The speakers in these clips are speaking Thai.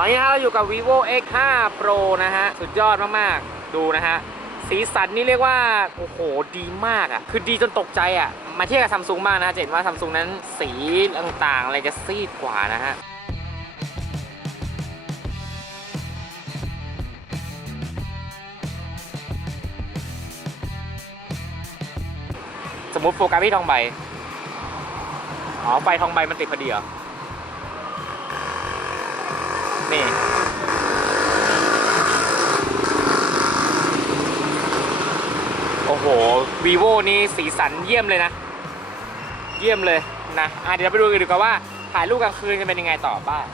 อนนี้เราอยู่กับ vivo x 5 pro นะฮะ สุดยอดมาก ๆ ดูนะฮะ สีสันนี่เรียกว่า โอ้โห ดีมากอะ่ะ คือดีจนตกใจอะ่ะ มาเทียบกับซัมซุงบ้างนะจะเห็นว่าซัมซุงนั้นสีต่างๆ อะไรจะซีดกว่านะฮะสมมติโฟกัสที่ทองใบ อ๋อ ไฟทองใบมันติดพอดีเหรอ นี่โอ้โห vivo นี่สีสันเยี่ยมเลยนะ เยี่ยมเลยนะอะเดี๋ยวเราไปดูกันดีกว่าว่าถ่ายรูปกลางคืนกันเป็นยังไงต่อบ้าง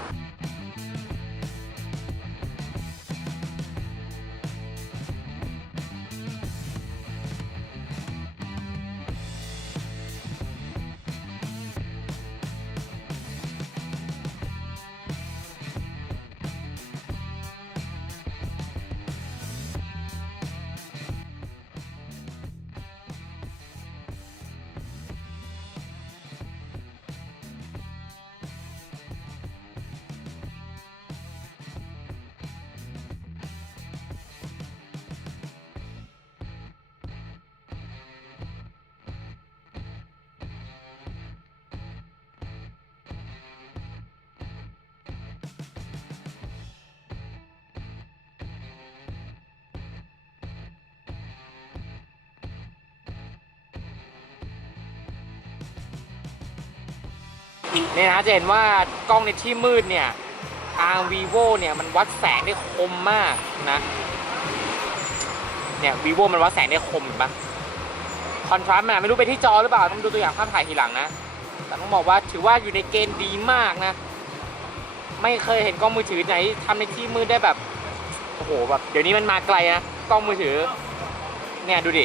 เนี่ยนะจะเห็นว่ากล้องในที่มืดเนี่ยทาง vivo เนี่ยมันวัดแสงได้คมมากนะเนี่ย vivo มันวัดแสงได้คมเห็นปะคอนทราสต์มันไม่รู้ไปที่จอหรือเปล่าต้องดูตัวอย่างภาพถ่ายทีหลังนะแต่ต้องบอกว่าถือว่าอยู่ในเกณฑ์ดีมากนะ ไม่เคยเห็นกล้องมือถือไหนทำในที่มืดได้แบบโอ้โหแบบเดี๋ยวนี้มันมาไกลนะกล้องมือถือ เนี่ยดูดิ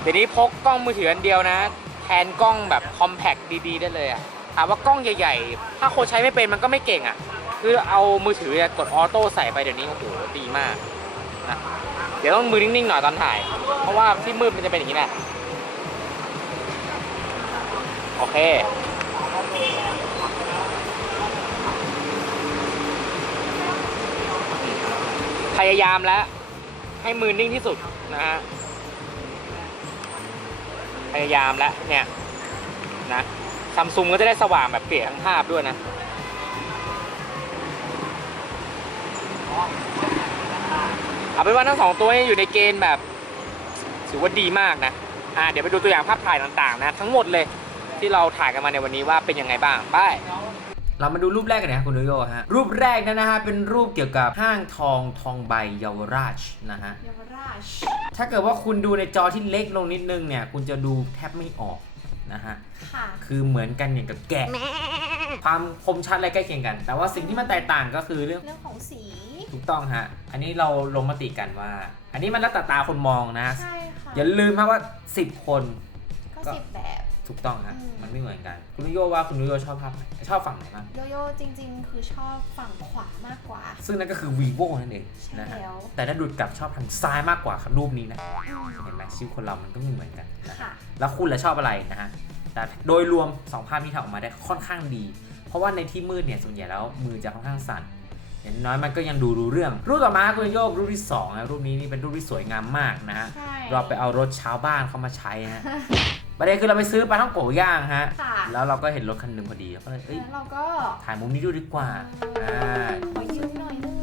เดี๋ยวนี้พกกล้องมือถืออันเดียวนะ แทนกล้องแบบคอมแพคดีๆ ได้เลยอะ ถามว่ากล้องใหญ่ ๆ ถ้าคนใช้ไม่เป็นมันก็ไม่เก่งอะ คือเอามือถือกดออโต้ใส่ไปเดี๋ยวนี้โอ้โหดีมากนะเดี๋ยวต้องมือนิ่งๆหน่อยตอนถ่าย เพราะว่าที่มืดมันจะเป็นอย่างนี้แหละโอเคพยายามแล้ว ให้มือนิ่งที่สุดนะฮะพยายามแล้วเนี่ยนะ ซัมซุงก็จะได้สว่างแบบเกลี่ยทั้งภาพด้วยนะเอาเป็นว่าทั้งสองตัวนี้อยู่ในเกณฑ์แบบถือว่าดีมากนะอ่าเดี๋ยวไปดูตัวอย่างภาพถ่ายต่างๆ นะ ทั้งหมดเลยที่เราถ่ายกันมาในวันนี้ว่าเป็นยังไงบ้างไปเรามาดูรูปแรกกันนะคุณโยโยฮะรูปแรกนั้นนะฮะเป็นรูปเกี่ยวกับห้างทองทองใบเยาวราชนะฮะเยาวราชถ้าเกิดว่าคุณดูในจอที่เล็กลงนิดนึงเนี่ย คุณจะดูแทบไม่ออก นะฮะ ค่ะ คือเหมือนกันอย่างกับแกะ ความคมชัดอะไรใกล้เคียงกัน แต่ว่าสิ่งที่มันแตกต่างก็คือเรื่อง เรื่องของสี ถูกต้องฮะ อันนี้เราลงมติกันว่า อันนี้มันแล้วแต่ตาคนมองนะ ใช่ค่ะอย่าลืมนะว่า 10 คน ก็สิบแบบ ถูกต้องฮะอืม มันไม่เหมือนกัน คุณนุโยว่าคุณนุโยชอบภาพไหนชอบฝั่งไหนบ้างโยโย่จริงๆ คือชอบฝั่งขวามากกว่า ซึ่งนั่นก็คือ vivo นั่นเองใช่นะฮะแล้วแต่ถ้าดูดกลับชอบทางซ้ายมากกว่าครับรูปนี้นะอืมเห็นไหมชีวิตคนเรามันก็ไม่เหมือนกันนะ ค่ะ แล้วคุณล่ะชอบอะไรนะฮะ แต่โดยรวม 2 ภาพนี้ทำออกมาได้ค่อนข้างดี เพราะว่าในที่มืดเนี่ยส่วนใหญ่แล้วมือจะค่อนข้างสั่น อย่างน้อยมันก็ยังดูรู้เรื่อง รูปต่อมาคุณโยกรูปที่2นะรูปนี้นี่เป็นรูปที่สวยงามมากนะฮะ ใช่ เราไปเอารถชาวบ้านเข้ามาใช้ฮะ ประเด็นคือเราไปซื้อปลาท่องโกย่างฮะ ค่ะ แล้วเราก็เห็นรถคันหนึ่งพอดีแล้วก็เลยเอ้ยแล้วเราก็ถ่ายมุมนี้ดูดีกว่าอ่า ขอยืมหน่อยนึง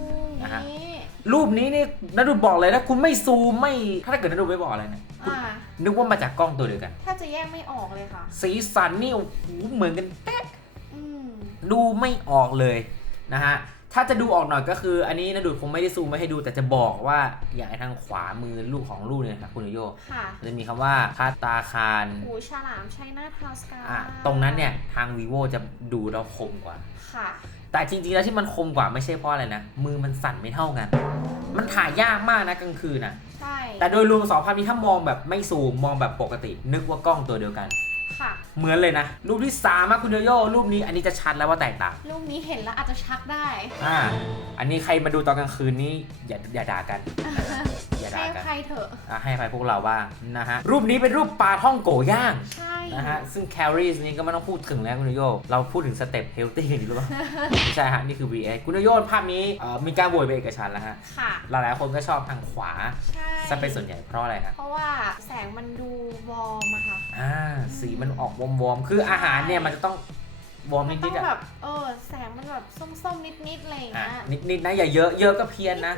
นะฮะ นี่รูปนี้นี่นดุดบอกเลยนะคุณไม่ซูมไม่ถ้าเกิดนดุดไม่บอกอะไรนะคุณอ่านึกว่ามาจากกล้องตัวเดียวกันแทบจะแยกไม่ออกเลยค่ะ สีสันนี่โอ้โหเหมือนกันเป๊ะ อืม ดูไม่ออกเลยนะฮะ ถ้าจะดูออกหน่อยก็คือ อันนี้นะดูดคงไม่ได้ซูมไม่ให้ดู แต่จะบอกว่าอย่างไอ้ทางขวามือลูกของลูกเนี่ยครับคุณโยค่ะจะมีคำว่าคาตาคารหูฉลามใช้หน้าทาวสกาอะตรงนั้นเนี่ยทาง vivo จะดูเราคมกว่าค่ะ แต่จริงๆแล้วที่มันคมกว่าไม่ใช่เพราะอะไรนะ มือมันสั่นไม่เท่ากัน มันถ่ายยากมากนะกลางคืนนะใช่แต่โดยรวมสองภาพนี้ถ้ามองแบบไม่ซูมมองแบบปกติ นึกว่ากล้องตัวเดียวกันค่ะ เหมือนเลยนะ รูปที่สามอะคุณโยโย่รูปนี้อันนี้จะชัดแล้วว่าแตกต่างรูปนี้เห็นแล้วอาจจะชักได้ อ่า อันนี้ใครมาดูตอนกลางคืนนี้อย่าอย่าด่ากัน อย่าด่าให้กันใครเถอะ อะให้อภัยพวกเราบ้างนะฮะ รูปนี้เป็นรูปปลาท่องโกย่างใช่ นะฮะ ซึ่งแคลอรี่นี้ก็ไม่ต้องพูดถึงแล้วคุณโยโย่เราพูดถึงสเต็ปเฮลตี้ดีหรือเปล่า ไม่ใช่ฮะ นี่คือ VS คุณโยโย่ภาพนี้เอ่อมีการโหวตเป็นเอกฉันท์แล้วฮะ ค่ะ หลายๆคนก็ชอบทางขวาใช่ ซะเป็นส่วนใหญ่เพราะอะไรฮะ เพราะว่าแสงมันดูวอร์มอะค่ะ อ่า สีมันออกวอมๆคืออาหารเนี่ยมันจะต้องวอร์มมันนิต้อดงๆแบอะบเออแสงมันแบบส้มๆนิดๆอะไรอย่างอะเงี้ย นิดๆนะอย่าเยอะเยอะก็เพี้ยนนะ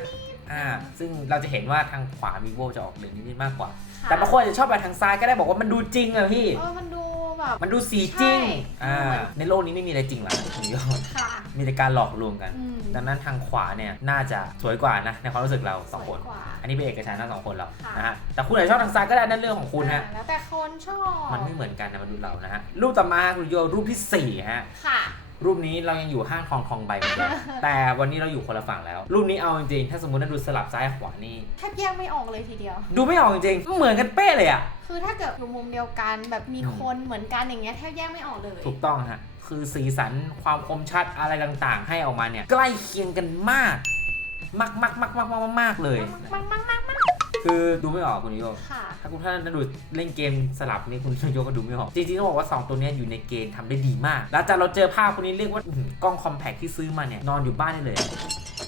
อ่าซึ่งเราจะเห็นว่าทางขวา vivo จะออกเหลืองนิดๆมากกว่าค่ะแต่บางคนอาจจะชอบไปทางซ้ายก็ได้บอกว่ามันดูจริงอะพี่ เออมันดู แบบ มันดูสีจริง ใช่อ่าเหมือนในโลกนี้ไม่มีอะไรจริงหรอกคุณโยนค่ะ มีแต่การหลอกลวงกัน อืมดังนั้นทางขวาเนี่ยน่าจะสวยกว่านะในความรู้สึกเราสองคน สวยกว่าอันนี้เป็นเอกฉันท์ทั้งสองคนเราค่ะ นะฮะ แต่คุณอาจจะชอบทางซ้ายก็ได้นั่นเรื่องของคุณฮะ อ่าแล้วแต่คนชอบมันไม่เหมือนกันนะมันดูเรานะฮะ รูปต่อมาคุณโยรูปที่สี่ฮะ ค่ะ รูปนี้เรายังอยู่ห้างทองคองใบเหมือนเดิมแต่วันนี้เราอยู่คนละฝั่งแล้ว รูปนี้เอาจริงๆถ้าสมมติว่าดูสลับซ้ายขวานี่แทบแยกไม่ออกเลยทีเดียว ดูไม่ออกจริงๆเหมือนกันเป๊ะเลยอะคือถ้าเกิดอยู่มุมเดียวกันแบบมีอืมคนเหมือนกันอย่างเงี้ยแทบแยกไม่ออกเลย ถูกต้องฮะคือสีสันความคมชัดอะไรต่างๆ ให้ออกมาเนี่ยใกล้เคียงกันมาก มากมากมากมากมากมากเลยมังมังมังมัง คือดูไม่ออกคุณโยค่ะ ถ้าคุณท่านดูเล่นเกมสลับนี่คุณโยก็ดูไม่ออกจริงๆต้องบอกว่า 2 ตัวเนี้ยอยู่ในเกณฑ์ทำได้ดีมาก แล้วจากเราเจอภาพคนนี้เรียกว่าอื้อหือกล้องคอมแพคที่ซื้อมาเนี่ยนอนอยู่บ้านได้เลย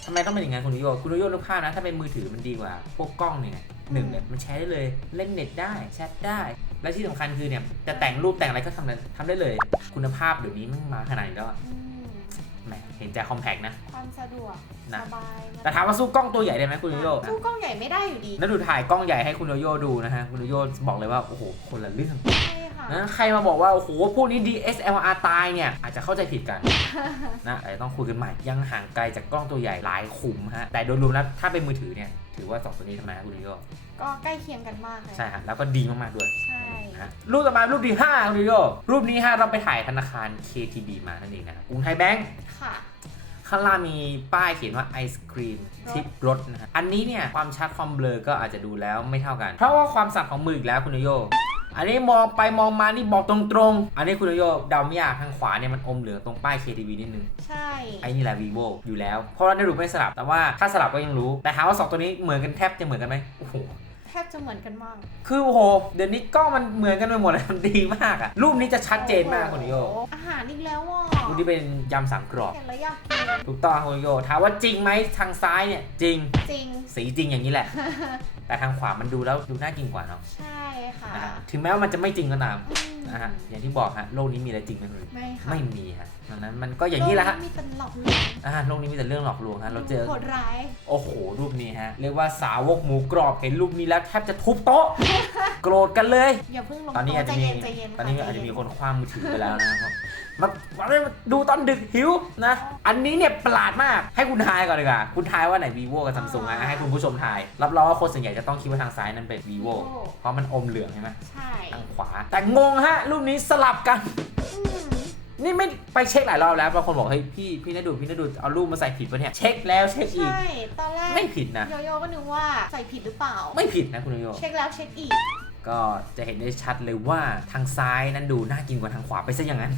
ทำไมต้องเป็นอย่างนั้นคุณโยคุณโยนึกภาพนะ ถ้าเป็นมือถือมันดีกว่า พวกกล้องเนี่ยหนึ่งเนี่ยมันใช้ได้เลยเล่นเน็ตได้แชทได้ และที่สำคัญคือเนี่ยจะแต่งรูปแต่งอะไรก็ทำได้ทำได้เลย คุณภาพเดี๋ยวนี้มันมาขนาดนี้แล้วอะอืมแหม เห็นใจคอมแพคนะ ความสะดวกนะ สบายแต่ถามว่าสู้กล้องตัวใหญ่ได้ไหมคุณโยโย่สู้กล้องใหญ่ไม่ได้อยู่ดีแล้วดูถ่ายกล้องใหญ่ให้คุณโยโย่ดูนะฮะ คุณโยโย่บอกเลยว่าโอ้โหคนละเรื่องใช่ค่ะ นะใครมาบอกว่า โอ้โห พวกนี้ DSLR ตายเนี่ย อาจจะเข้าใจผิดกัน นะอาจจะต้องคุยกันใหม่ ยังห่างไกลจากกล้องตัวใหญ่หลายขุมฮะ แต่โดยรวมแล้วถ้าเป็นมือถือเนี่ย ถือว่าสองตัวนี้ทำไมครับคุณโยโย่ก็ใกล้เคียงกันมากเลยใช่ฮะแล้วก็ดีมากๆด้วย ใช่ นะฮะรูปต่อมารูปที่5คุณโยโย่รูปนี้ฮะเราไปถ่ายธนาคาร KTB มานั่นเองนะครับกรุงไทยแบงก์ค่ะข้างล่างมีป้ายเขียนว่าไอศครีมทิปรสนะฮะอันนี้เนี่ยความชัดความเบลอก็อาจจะดูแล้วไม่เท่ากัน เพราะว่าความสับของมืออีกแล้วคุณโยโยอันนี้มองไปมองมานี่บอกตรงๆ อันนี้คุณโยโยเดาไม่ยากทางขวาเนี่ยมันอมเหลืองตรงป้าย KTV นิดนึง ใช่ ไอ้นี่แหละ vivo อยู่แล้ว เพราะว่าในรูปไม่สลับ แต่ว่าถ้าสลับก็ยังรู้ แต่ถามว่าสองตัวนี้เหมือนกันแทบจะเหมือนกันไหมโอ้โห แทบจะเหมือนกันมาก คือโอ้โหเดี๋ยวนี้กล้องมันเหมือนกันไปหมดเลยมันดีมากอะรูปนี้จะชัดเจนมากคุณโยโยโอ้โหอาหารอีกแล้วว่ะรูปนี้เป็นยำสามกรอบ เห็นแล้วอยากกินถูกต้องคุณโยโยถามว่าจริงไหมทางซ้ายเนี่ยจริง จริง สีจริงอย่างนี้แหละ แต่ทางขวามันดูแล้วดูน่ากินกว่าเนาะใช่ค่ะ นะฮะถึงแม้ว่ามันจะไม่จริงก็ตามอืมนะฮะอย่างที่บอกฮะโลกนี้มีอะไรจริงไหมคุณไม่ค่ะ ไม่มีฮะ ดังนั้นมันก็อย่างนี้แหละฮะโกมีแต่หลอกลวงอ่าโลกนี้มีแต่เรื่องหลอกลวงฮะเราเจอโหดร้าย โอ้โห รูปนี้ฮะ เรียกว่าสาวกหมูกรอบเห็นรูปนี้แล้วแทบจะทุบโต๊ะ โกรธกันเลย อย่าเพิ่งลงตอนนี้อาจจะใจมีเย็นใจเย็นตอนนี้ค่อาจจะมีใจเย็คนคว้างมือถือไปแล้วนะครับมามาเลยมาดูตอนดึกหิวนะ อันนี้เนี่ยประหลาดมาก ให้คุณทายก่อนเลยค่ะคุณทายว่าไหน vivo กับ samsung อะให้คุณผู้ชมทาย รับรองว่าคนส่วนใหญ่จะต้องคิดว่าทางซ้ายนั้นเป็น vivo เพราะมันอมเหลืองใช่ไหมใช่ ทางขวา แต่งงฮะ รูปนี้สลับกันอืม นี่ไม่ไปเช็คหลายรอบแล้วบางคนบอกเฮ้ยพี่พี่นดูพี่นดูเอารูปมาใส่ผิดปะเนี่ยเช็คแล้วเช็คอีก ใช่ ตอนแรกไม่ผิดนะ โยโย่ก็นึกว่าใส่ผิดหรือเปล่า ไม่ผิดนะคุณโยโยเช็คแล้วเช็คอีก ก็จะเห็นได้ชัดเลยว่าทางซ้ายนั้นดูน่ากินกว่าทางขวาไปซะอย่างนั้น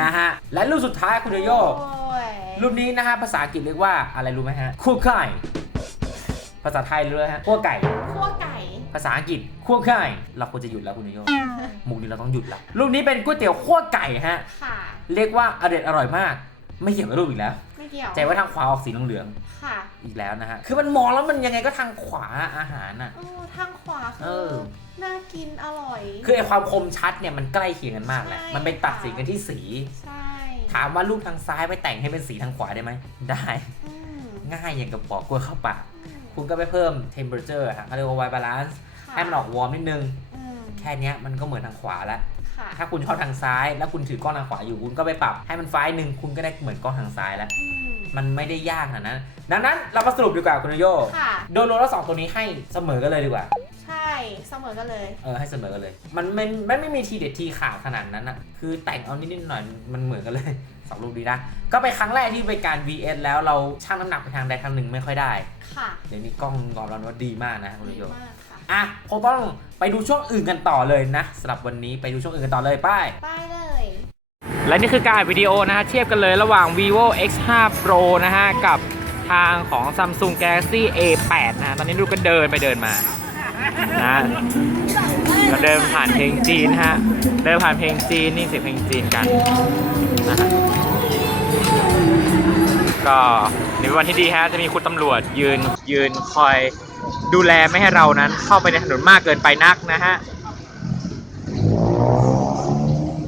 นะฮะและรูปสุดท้ายคุณโยโยโอ้ยรูปนี้นะฮะภาษาอังกฤษเรียกว่าอะไรรู้ไหมฮะคั่วไก่ภาษาไทยรู้ไหมฮะคั่วไก่คั่วไก่ ภาษาอังกฤษคั่วไก่เราควรจะหยุดแล้วคุณโยโยมุกนี้เราต้องหยุดละรูปนี้เป็นก๋วยเตี๋ยวคั่วไก่ฮะค่ะ เรียกว่าอร่อยอร่อยมาก ไม่เกี่ยวกับรูปอีกแล้ว ไม่เกี่ยวใจว่าทางขวาออกสีเหลืองค่ะๆอีกแล้วนะฮะคือมันมองแล้วมันยังไงก็ทางขวาอาหารน่ะโอ้ทางขวาเอคืออน่ากินอร่อย คือไอความคมชัดเนี่ยมันใกล้เคียงกันมากแหละใช่มันไปตัดสินกันที่สีใช่ถามว่ารูปทางซ้ายไปแต่งให้เป็นสีทางขวาได้ไหมได้อืมง่ายอย่างกับปอกกล้วยเข้าปากอืม คุณก็ไปเพิ่ม temperature ฮะเขาเรียกว่า white balance ค่ะให้มันออกวอร์มนิดนึง อืมแค่เนี้ยมันก็เหมือนทางขวาแล้ว ค่ะถ้าคุณชอบทางซ้าย แล้วคุณถือกล้องทางขวาอยู่ คุณก็ไปปรับให้มันไฟล์หนึ่งคุณก็ได้เหมือนกล้องทางซ้ายแล้ว อืมมันไม่ได้ยากขนาดนั้น ดังนั้นเรามาสรุปดีกว่าคุณโยโยค่ะ โดยรวมแล้วสองตัวนี้ให้เสมอกันเลยดีกว่า ใช่เสมอกันเลย เออให้เสมอกันเลย มันมันมันไม่มีทีเด็ดทีขาดขนาดนั้นอะคือแต่งเอานิดๆหน่อยๆมันเหมือนกันเลย สองรูปดีนะ ก็เป็นครั้งแรกที่ไปการ VS แล้วเราชั่งน้ำหนักไปทางใดทางหนึ่งไม่ค่อยได้ ค่ะเดี๋ยวนี้กล้องยอมรับว่าดีมากนะคุณดีโยมากค่ะ อะคงต้องไปดูช่วงอื่นกันต่อเลยนะสำหรับวันนี้ไปดูช่วงอื่นกันต่อเลยไป้ายไปเลย และนี่คือการวิดีโอนะฮะเทียบกันเลยระหว่าง vivo x5 pro นะฮะ กับทางของ samsung galaxy a8 นะฮะ ตอนนี้ดูกันเดินไปเดินมา นะก็เดินผ่านเพลงจีนฮะ เดินผ่านเพลงจีนนี่เสียงเพลงจีนกันนะฮะก็ในวันที่ดีฮะจะมีคุณตำรวจยืนยืนคอยดูแลไม่ให้เรานั้น เข้าไปในถนนมากเกินไปนักนะฮะ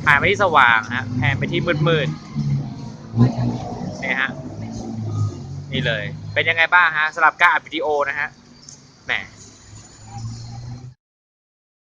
ผ่านไปที่สว่างฮะแพนไปที่มืดๆเนี่ยฮะนี่เลย เป็นยังไงบ้างฮะสำหรับการอัดวิดีโอนะฮะแหม